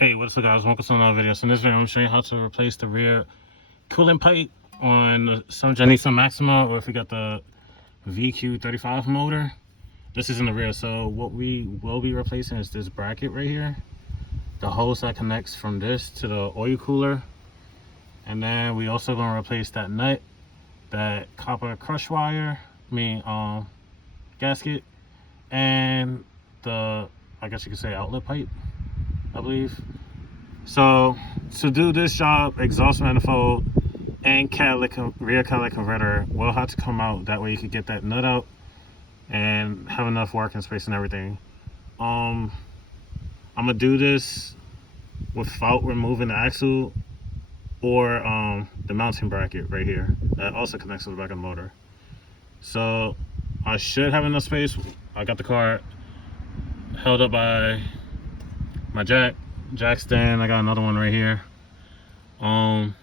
Hey, what's up guys, welcome to another video. So in this video I'm showing you how to replace the rear coolant pipe on some Nissan Maxima, or if we got the VQ35 motor. This is in the rear. So what we will be replacing is this bracket right here, the hose that connects from this to the oil cooler, and then we also going to replace that nut, that copper crush wire, gasket, and the, I guess you could say, outlet pipe, I believe. So to do this job, exhaust manifold and rear catalytic converter will have to come out. That way you can get that nut out and have enough working space and everything. I'm gonna do this without removing the axle or the mounting bracket right here that also connects to the back of the motor. So I should have enough space. I got the car held up by my jack stand. I got another one right here. So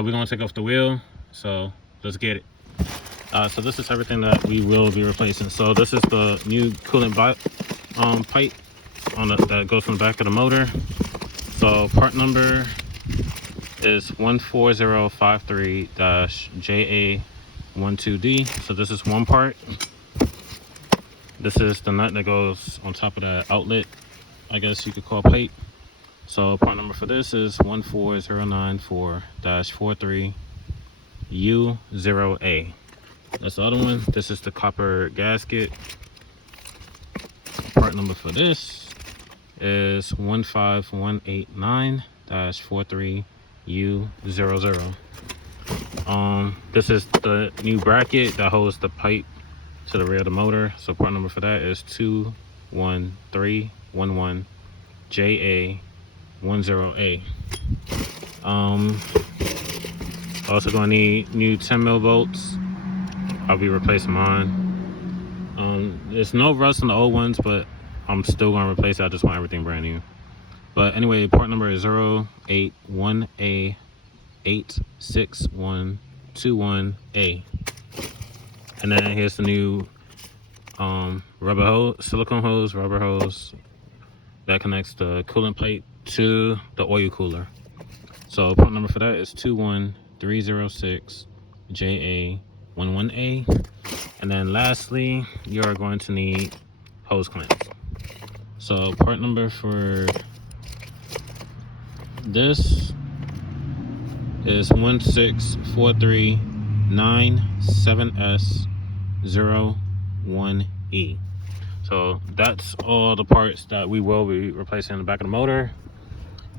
we're gonna take off the wheel, so let's get it. So this is everything that we will be replacing. So this is the new coolant pipe on that goes from the back of the motor. So part number is 14053-JA12D. So this is one part. This is the nut that goes on top of that outlet, I guess you could call pipe. So part number for this is 14094-43U0A. That's the other one. This is the copper gasket. Part number for this is 15189-43U00. This is the new bracket that holds the pipe to the rear of the motor. So part number for that is 21311JA10A. Also gonna need new 10mm bolts. I'll be replacing mine. There's no rust on the old ones, but I'm still gonna replace it. I just want everything brand new. But anyway, part number is 081A86121A. And then here's the new rubber hose, silicone hose, rubber hose that connects the coolant pipe to the oil cooler. So part number for that is 21306JA11A. And then lastly, you are going to need hose clamps. So part number for this is 1643997S01E. So that's all the parts that we will be replacing in the back of the motor.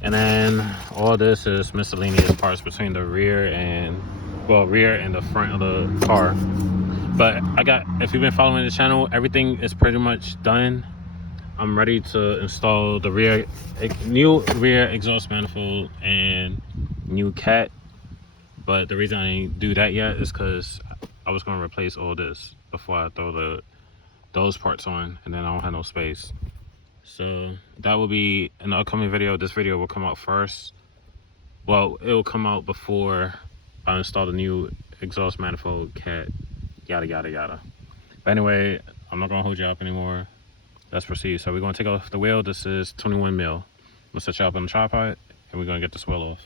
And then all this is miscellaneous parts between the rear and the front of the car. But if you've been following the channel, everything is pretty much done. I'm ready to install the new rear exhaust manifold and new cat. But the reason I didn't do that yet is because I was going to replace all this before I throw those parts on, and then I don't have no space. So that will be an upcoming video. This video will come out first. Well, it will come out before I install the new exhaust manifold, cat, yada yada yada. But anyway, I'm not gonna hold you up anymore. Let's proceed. So we're gonna take off the wheel. This is 21mm. I'm gonna set you up on the tripod and we're gonna get this wheel off.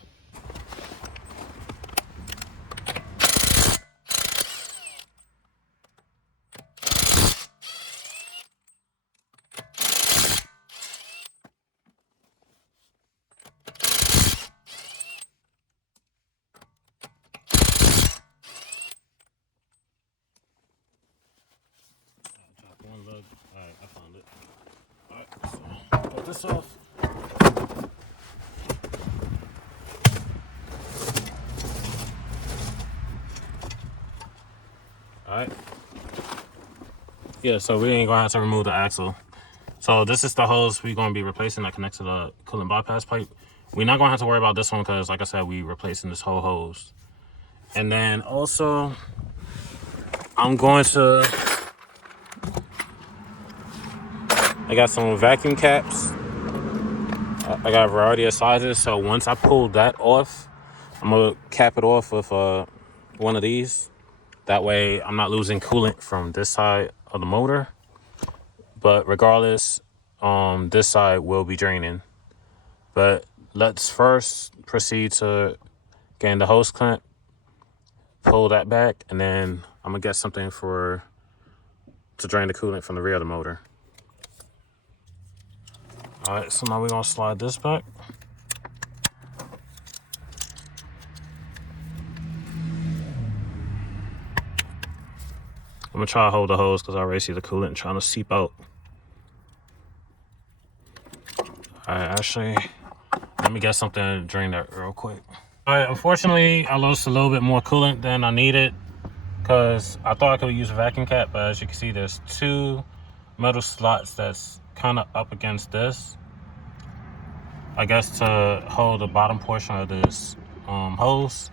Alright, I found it. Alright, so put this off. Alright. Yeah, so we ain't gonna have to remove the axle. So this is the hose we're gonna be replacing that connects to the coolant bypass pipe. We're not gonna have to worry about this one because, like I said, we replacing this whole hose. And then also, I got some vacuum caps. I got a variety of sizes. So once I pull that off, I'm gonna cap it off with one of these. That way I'm not losing coolant from this side of the motor. But regardless, this side will be draining. But let's first proceed to getting the hose clamp, pull that back, and then I'm gonna get something to drain the coolant from the rear of the motor. All right, so now we're gonna slide this back. I'm gonna try to hold the hose because I already see the coolant trying to seep out. All right, actually, let me get something to drain that real quick. All right, unfortunately, I lost a little bit more coolant than I needed because I thought I could use a vacuum cap, but as you can see, there's two metal slots that's kind of up against this, I guess, to hold the bottom portion of this hose.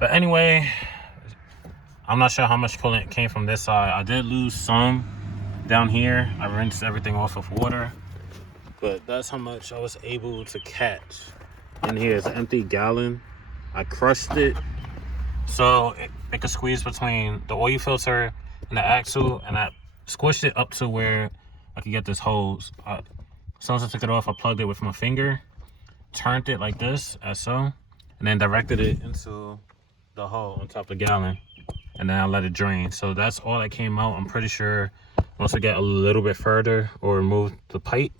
But anyway, I'm not sure how much coolant came from this side. I did lose some down here. I rinsed everything off of water, but that's how much I was able to catch. And here's an empty gallon. I crushed it so it could squeeze between the oil filter and the axle, and I squished it up to where I could get this hose. As soon as I took it off, I plugged it with my finger, turned it like this, as so, and then directed it into the hole on top of the gallon, and then I let it drain. So that's all that came out. I'm pretty sure once we get a little bit further or remove the pipe,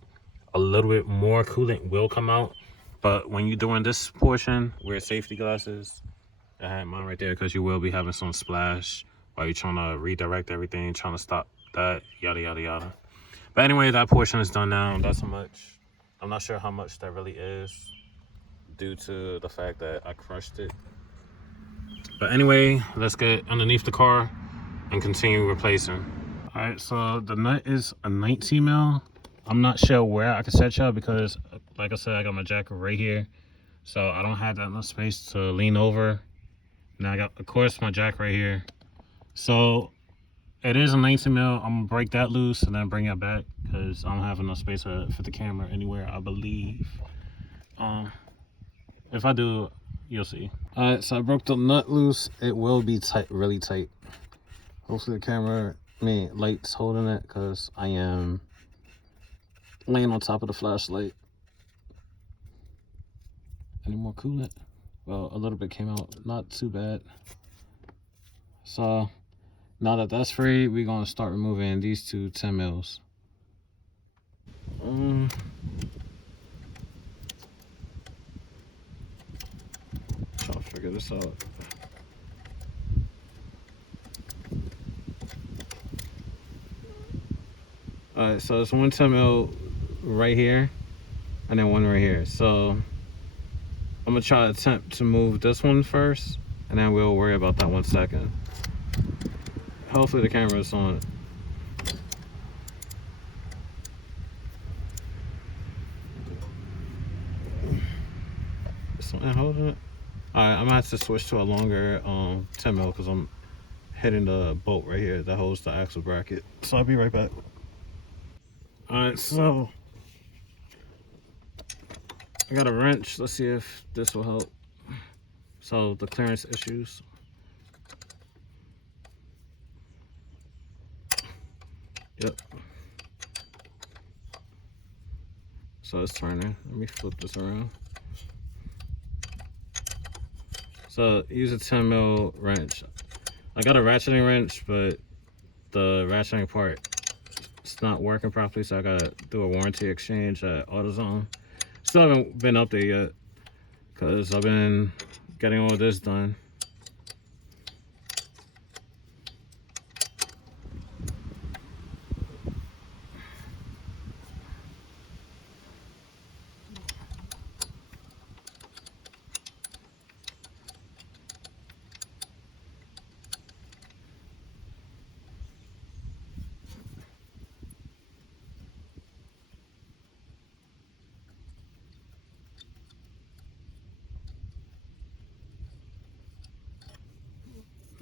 a little bit more coolant will come out. But when you're doing this portion, wear safety glasses. I had mine right there because you will be having some splash while you're trying to redirect everything, trying to stop that, yada, yada, yada. But anyway, that portion is done now. That's how much. I'm not sure how much that really is due to the fact that I crushed it. But anyway, let's get underneath the car and continue replacing. All right, so the nut is a 19 mil. I'm not sure where I can set y'all because, like I said, I got my jacket right here. So I don't have that much space to lean over. Now I got, of course, my jack right here. So it is a 19 mil. I'm gonna break that loose and then bring it back because I don't have enough space to fit the camera anywhere, I believe. If I do, you'll see. All right, so I broke the nut loose. It will be tight, really tight. Hopefully the camera, light's holding it because I am laying on top of the flashlight. Any more coolant? Well, a little bit came out, not too bad. So now that that's free, we're gonna start removing these two 10 mils. Trying to figure this out. All right, so it's one 10 mil right here, and then one right here. So I'm gonna try to attempt to move this one first, and then we'll worry about that one second. Hopefully the camera is on. Is something holding it? All right, I'm gonna have to switch to a longer 10 mil because I'm hitting the bolt right here that holds the axle bracket. So I'll be right back. All right, so I got a wrench. Let's see if this will help. So the clearance issues. Yep. So it's turning. Let me flip this around. So use a 10 mil wrench. I got a ratcheting wrench, but the ratcheting part, it's not working properly, so I gotta do a warranty exchange at AutoZone. Still haven't been up there yet because I've been getting all this done.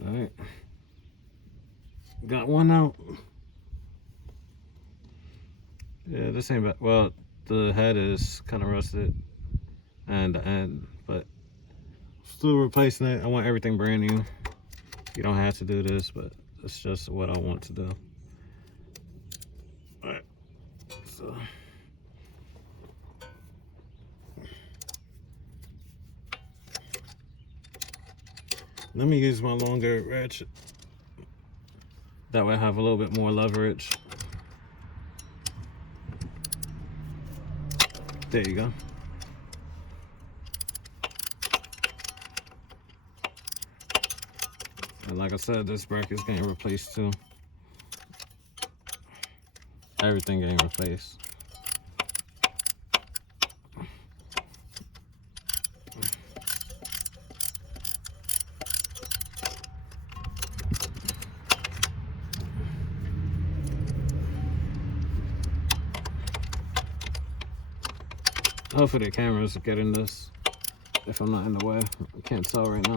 All right, got one out. Yeah, this ain't bad. Well, the head is kind of rusted and the end, but still replacing it. I want everything brand new. You don't have to do this, but it's just what I want to do. All right, so Let me use my longer ratchet. That way I have a little bit more leverage. There you go. And like I said, this bracket's getting replaced too. Everything getting replaced. Hopefully the camera's getting this if I'm not in the way. I can't tell right now.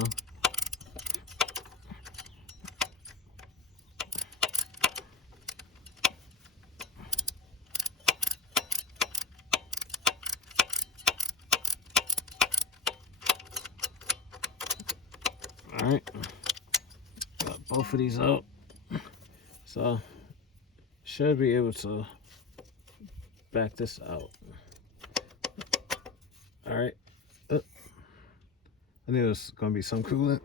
Alright, got both of these out, so should be able to back this out. Alright, I knew there's gonna be some coolant.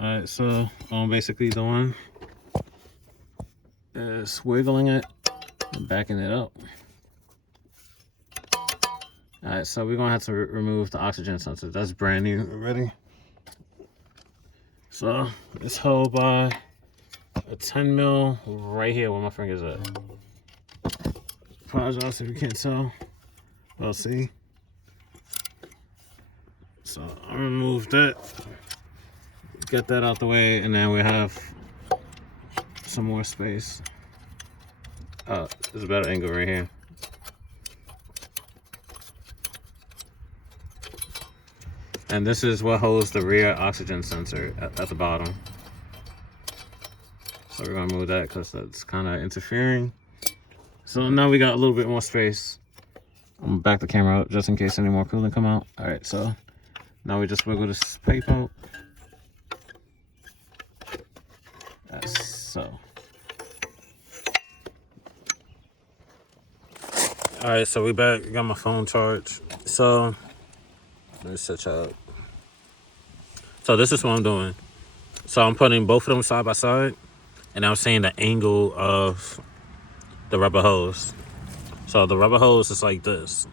Alright, so all I'm basically doing is wiggling it and backing it up. Alright, so we're gonna have to remove the oxygen sensor. That's brand new already. So it's held by a 10 mil right here where my finger's at. Apologize if you can't tell. We'll see. So I'll remove that. Get that out the way, and then we have some more space. There's a better angle right here. And this is what holds the rear oxygen sensor at the bottom. So we're gonna move that because that's kind of interfering. So now we got a little bit more space. I'm gonna back the camera up just in case any more coolant come out. All right, so now we just wiggle this pipe out. That's so. All right, so we back. Got my phone charged. So let me set you up. So this is what I'm doing. So I'm putting both of them side by side, and I'm seeing the angle of the rubber hose. So the rubber hose is like this.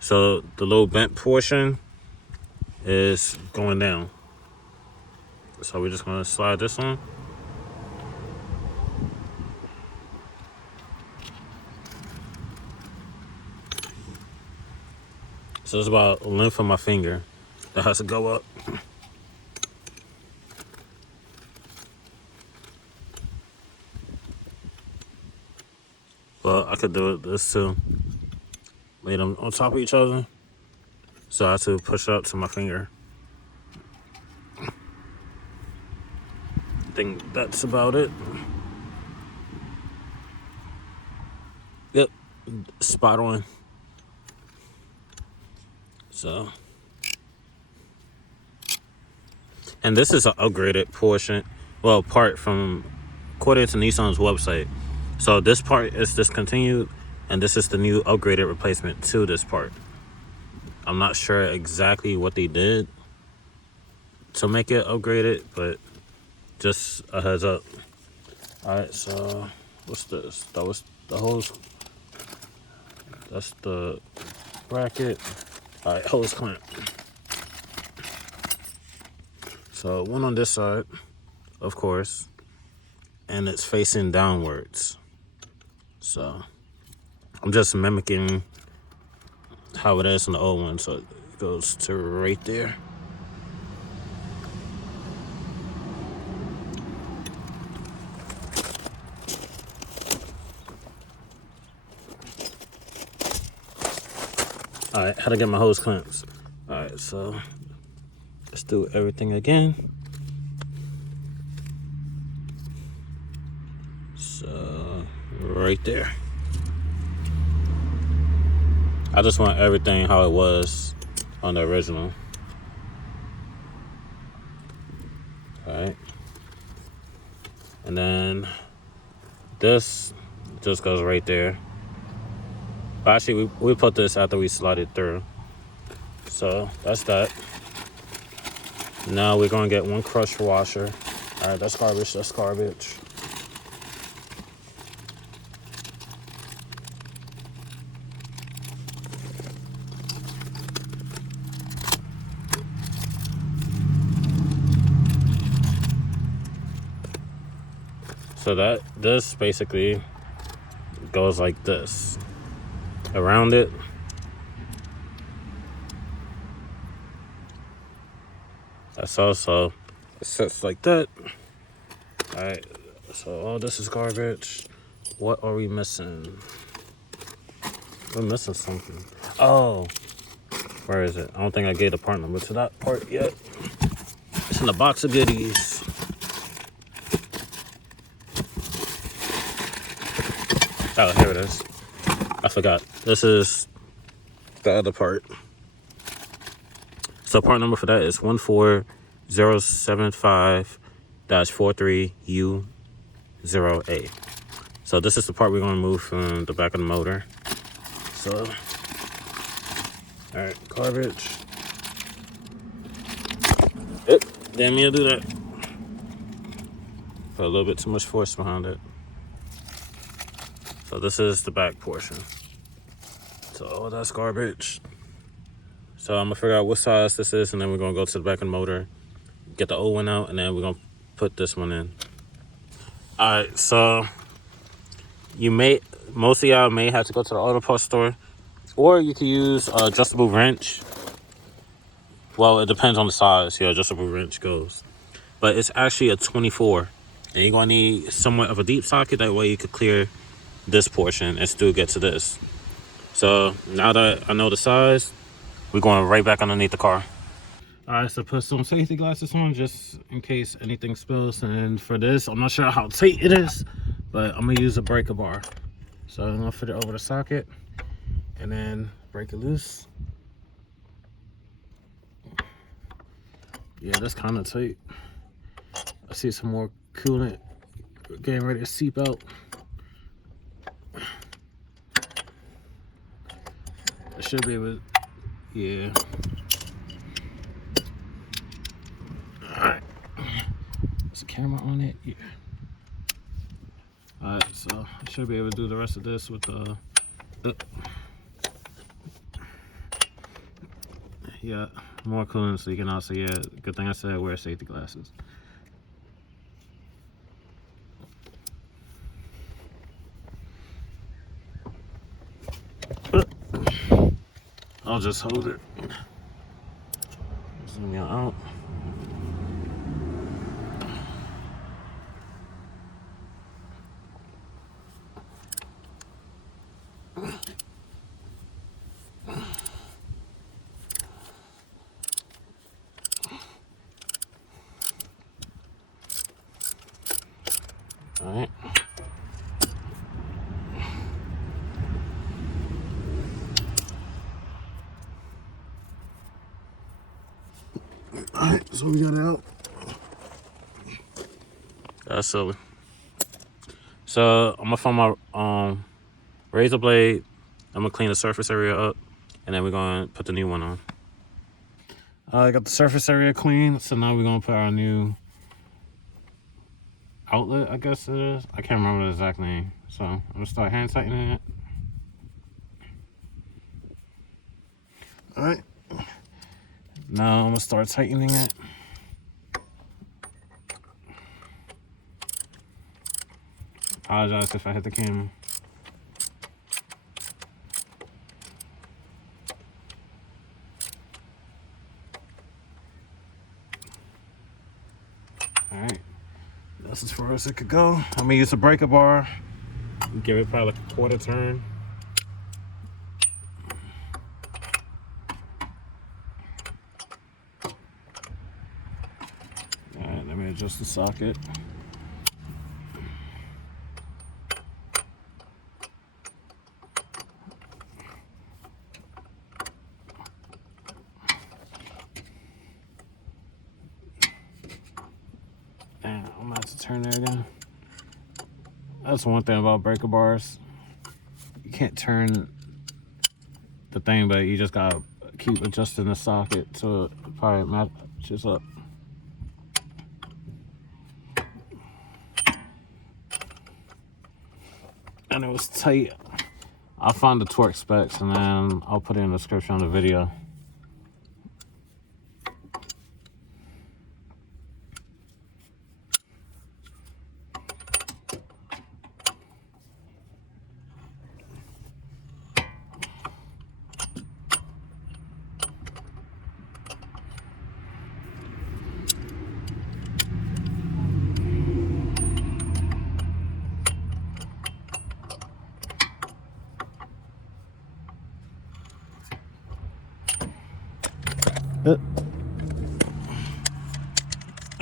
So the little bent portion is going down. So we're just gonna slide this on. So it's about the length of my finger that has to go up. Well, I could do it this too. Lay them on top of each other. So I have to push up to my finger. I think that's about it. Yep, spot on. So, and this is an upgraded portion, well, part from, according to Nissan's website. So this part is discontinued, and this is the new upgraded replacement to this part. I'm not sure exactly what they did to make it upgraded, but just a heads up. All right, so what's this? That was the hose. That's the bracket. All right, hose clamp. So one on this side, of course, and it's facing downwards. So I'm just mimicking how it is in the old one. So it goes to right there. All right, how to get my hose clamps. All right, so let's do everything again. So right there. I just want everything how it was on the original. All right. And then this just goes right there. But actually, we put this after we slide it through. So that's that. Now we're gonna get one crusher washer. All right, that's garbage. That's garbage. So this basically goes like this around it. That's also, it sits like that. All right, so all this is garbage. What are we missing? We're missing something. Oh, where is it? I don't think I gave the part number to that part yet. It's in the box of goodies. Oh, here it is. I forgot. This is the other part. So part number for that is 14075-43U0A. So this is the part we're going to remove from the back of the motor. So, all right, garbage. Yep, damn me to do that. Put a little bit too much force behind it. So this is the back portion. So that's garbage. So I'm gonna figure out what size this is, and then we're gonna go to the back of the motor, get the old one out, and then we're gonna put this one in. All right, so most of y'all may have to go to the auto parts store, or you can use adjustable wrench. Well, it depends on the size your adjustable wrench goes, but it's actually a 24, and you're gonna need somewhat of a deep socket. That way you could clear this portion and still get to this. So now that I know the size, we're going right back underneath the car. All right, so put some safety glasses on just in case anything spills. And for this, I'm not sure how tight it is, but I'm gonna use a breaker bar. So I'm gonna fit it over the socket and then break it loose. Yeah, that's kind of tight. I see some more coolant getting ready to seep out. I should be able to, yeah. Alright. There's a camera on it. Yeah. Alright, so I should be able to do the rest of this with the yeah, more coolant so you can also, yeah, good thing I said wear safety glasses. I'll just hold it. Zoom you out. All right. Alright, so we got it out. That's silly. So I'm gonna find my razor blade. I'm gonna clean the surface area up, and then we're gonna put the new one on. I got the surface area clean, so now we're gonna put our new outlet, I guess it is. I can't remember the exact name. So I'm gonna start hand tightening it. Alright. Now I'm gonna start tightening it. Apologize if I hit the camera. Alright. That's as far as it could go. I'm gonna use a breaker bar. Give it probably like a quarter turn. Alright, let me adjust the socket. And I'm gonna have to turn that again. That's one thing about breaker bars. You can't turn the thing, but you just gotta keep adjusting the socket so it probably matches up. And it was tight. I'll find the torque specs and then I'll put it in the description on the video.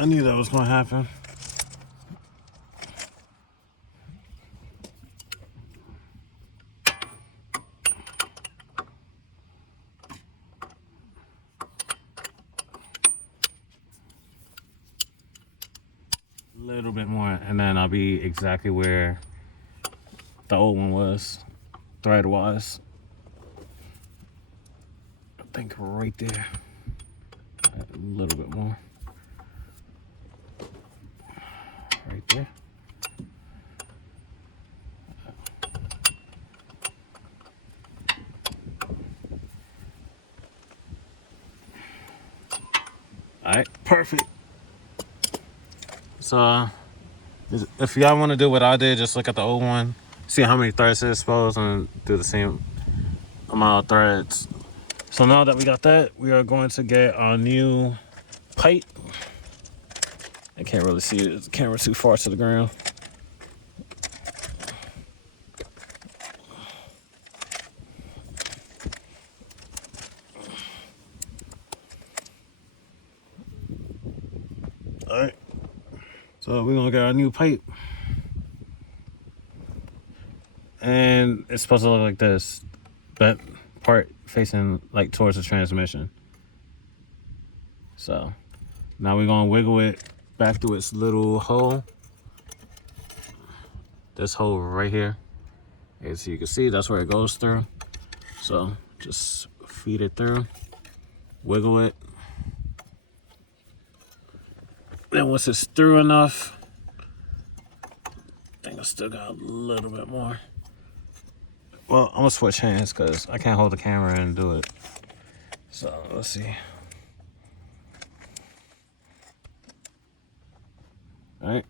I knew that was going to happen. A little bit more, and then I'll be exactly where the old one was, thread-wise. I think right there. A little bit more. Right there. All right, perfect. So if y'all want to do what I did, just look at the old one, see how many threads it exposed, and do the same amount of threads. So now that we got that, we are going to get our new pipe. I can't really see it. The camera's too far to the ground. All right. So we're gonna get our new pipe. And it's supposed to look like this. That part facing like towards the transmission. So now we're gonna wiggle it back through its little hole. This hole right here. As you can see, that's where it goes through. So just feed it through, wiggle it. Then once it's through enough, I think I still got a little bit more. Well, I'm gonna switch hands because I can't hold the camera and do it. So let's see. All right.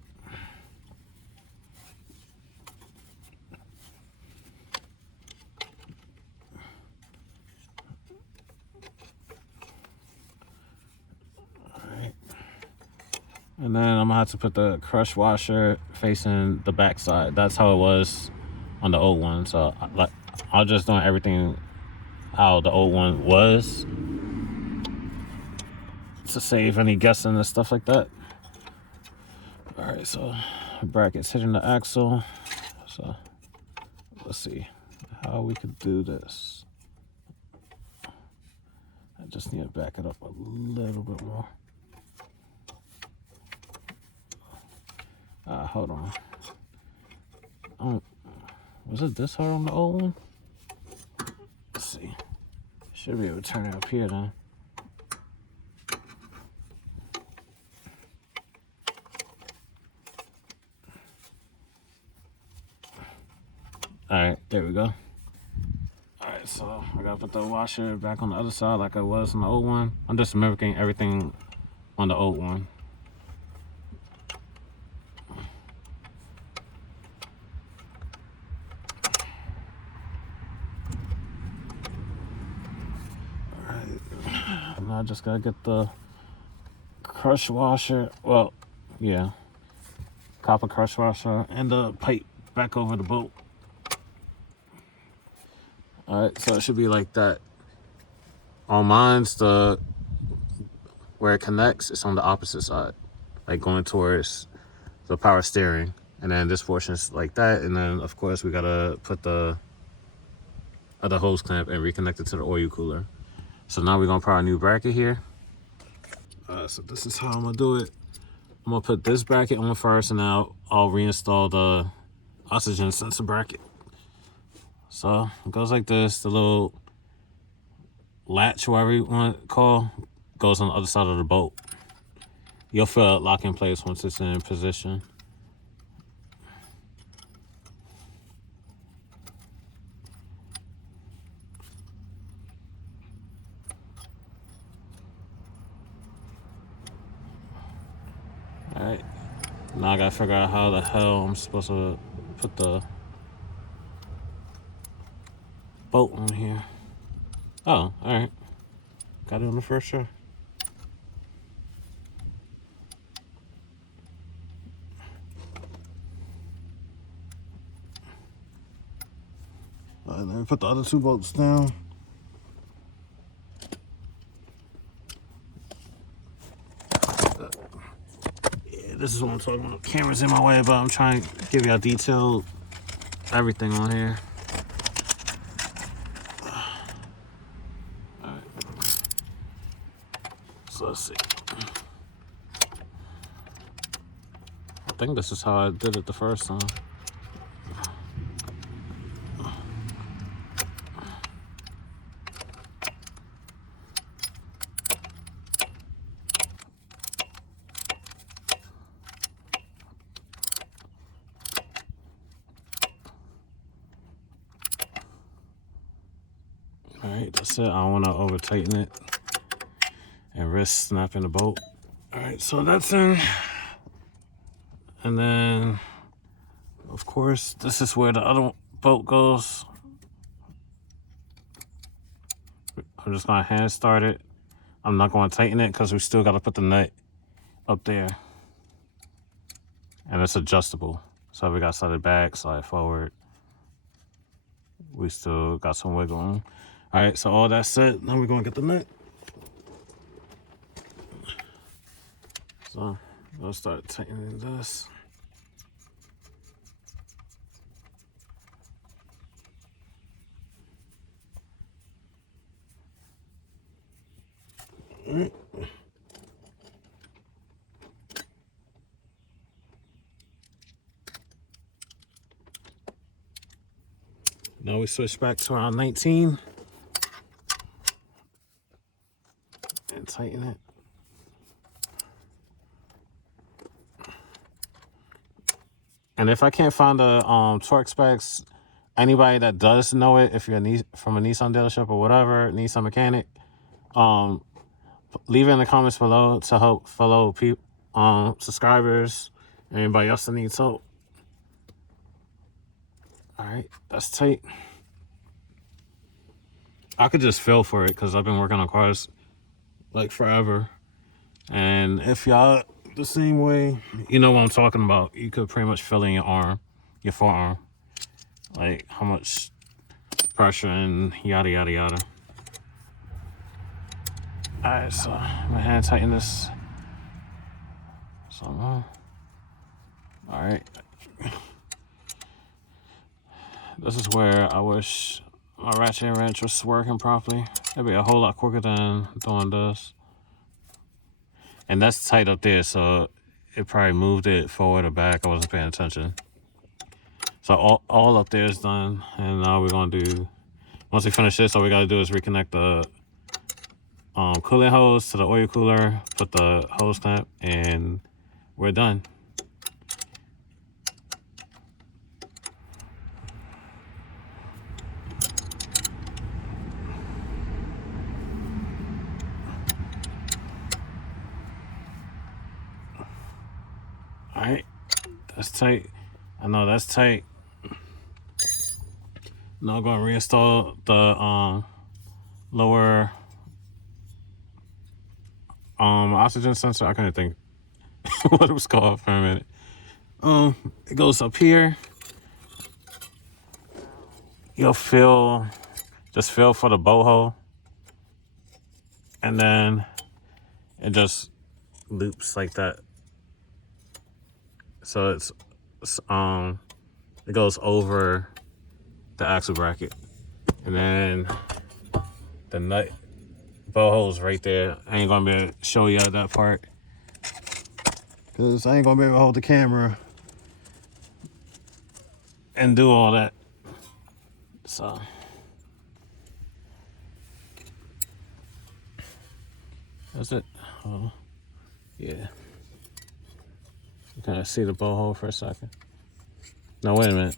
And then I'm gonna have to put the crush washer facing the back side. That's how it was on the old one. So I'll just doing everything how the old one was to save any guessing and stuff like that. All right, so brackets hitting the axle. So let's see how we could do this. I just need to back it up a little bit more. Hold on. Was it this hard on the old one? Let's see. Should be able to turn it up here then. Alright, there we go. Alright, so I gotta put the washer back on the other side like I was on the old one. I'm just mimicking everything on the old one. I just gotta get the crush washer, well, yeah, copper crush washer and the pipe back over the bolt. All right, so it should be like that. On mine's where it connects, it's on the opposite side, like going towards the power steering. And then this portion is like that. And then of course we gotta put the other hose clamp and reconnect it to the oil cooler. So now we're gonna put our new bracket here. So this is how I'm gonna do it. I'm gonna put this bracket on first, and now I'll reinstall the oxygen sensor bracket. So it goes like this. The little latch, whatever you want to call, goes on the other side of the bolt. You'll feel it lock in place once it's in position. Alright, now I gotta figure out how the hell I'm supposed to put the bolt on here. Oh, alright. Got it on the first try. Alright, let me put the other two bolts down. This is what I'm talking about. Camera's in my way, but I'm trying to give y'all detailed everything on here. Alright. So let's see. I think this is how I did it the first time. Alright, that's it. I don't want to over tighten it and risk snapping the bolt. Alright, so that's in. And then, of course, this is where the other bolt goes. I'm just going to hand start it. I'm not going to tighten it because we still got to put the nut up there. And it's adjustable. So we got to slide it back, slide forward. We still got some wiggle room. All right, so all that set, now we're going to get the nut. So I'll start tightening this. All right. Now we switch back to our 19 and tighten it. And if I can't find the torque specs, anybody that does know it, if you're from a Nissan dealership or whatever, Nissan mechanic, leave it in the comments below to help fellow people, subscribers, anybody else that needs help. All right, that's tight. I could just feel for it because I've been working on cars like forever. And if y'all the same way, you know what I'm talking about. You could pretty much feel in your arm, your forearm, like how much pressure and yada, yada, yada. All right, so my hand tighten this. So, all right. This is where I wish my ratchet wrench was working properly. It'd be a whole lot quicker than doing this. And that's tight up there, so it probably moved it forward or back. I wasn't paying attention. So all up there is done. And now we're going to do, once we finish this, all we got to do is reconnect the coolant hose to the oil cooler, put the hose clamp, and we're done. All right, that's tight. I know that's tight. Now I'm going to reinstall the lower oxygen sensor. I couldn't think what it was called for a minute. It goes up here. You'll just feel for the bolt hole, and then it just loops like that. So it goes over the axle bracket, and then the nut bolt hole's right there. I ain't gonna be able to show you that part because I ain't gonna be able to hold the camera and do all that. So Is it? Oh, yeah. Can I see the blowhole for a second? No, wait a minute.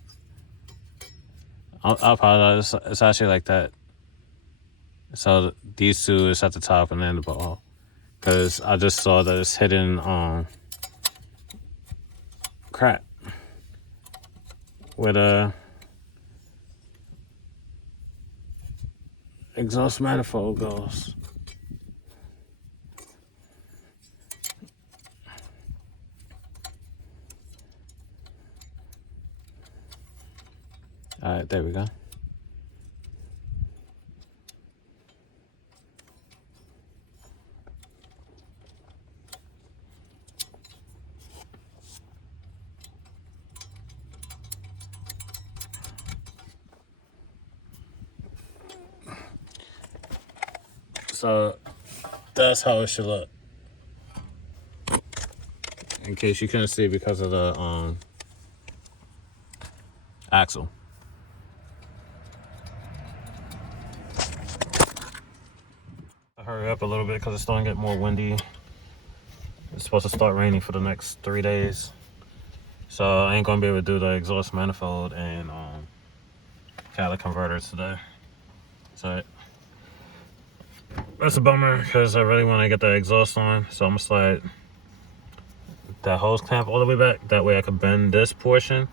I apologize. It's actually like that. So these two is at the top and then the blowhole. Because I just saw that it's hidden crap with a exhaust manifold goes. All right, there we go. So that's how it should look. In case you couldn't see because of the axle. I hurry up a little bit because it's starting to get more windy. It's supposed to start raining for the next 3 days. So I ain't gonna be able to do the exhaust manifold and catalytic converters today. So that's a bummer because I really want to get the exhaust on. So I'm gonna slide that hose clamp all the way back. That way I can bend this portion.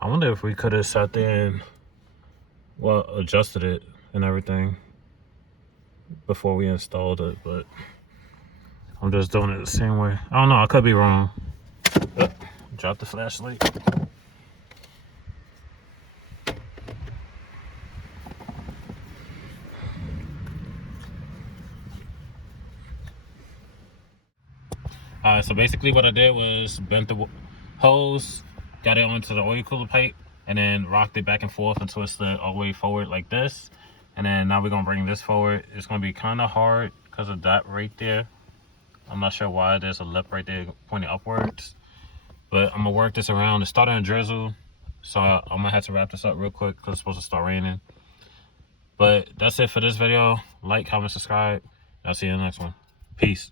I wonder if we could have sat there and, well, adjusted it and everything before we installed it, but I'm just doing it the same way. I don't know, I could be wrong. Oh, drop the flashlight. So basically what I did was bent the hose, got it onto the oil cooler pipe, and then rocked it back and forth and twisted it all the way forward like this. And then now we're gonna bring this forward. It's gonna be kind of hard because of that right there. I'm not sure why there's a lip right there pointing upwards, but I'm gonna work this around. It's starting to drizzle, so I'm gonna have to wrap this up real quick because it's supposed to start raining. But that's it for this video. Like, comment, subscribe. I'll see you in the next one. Peace.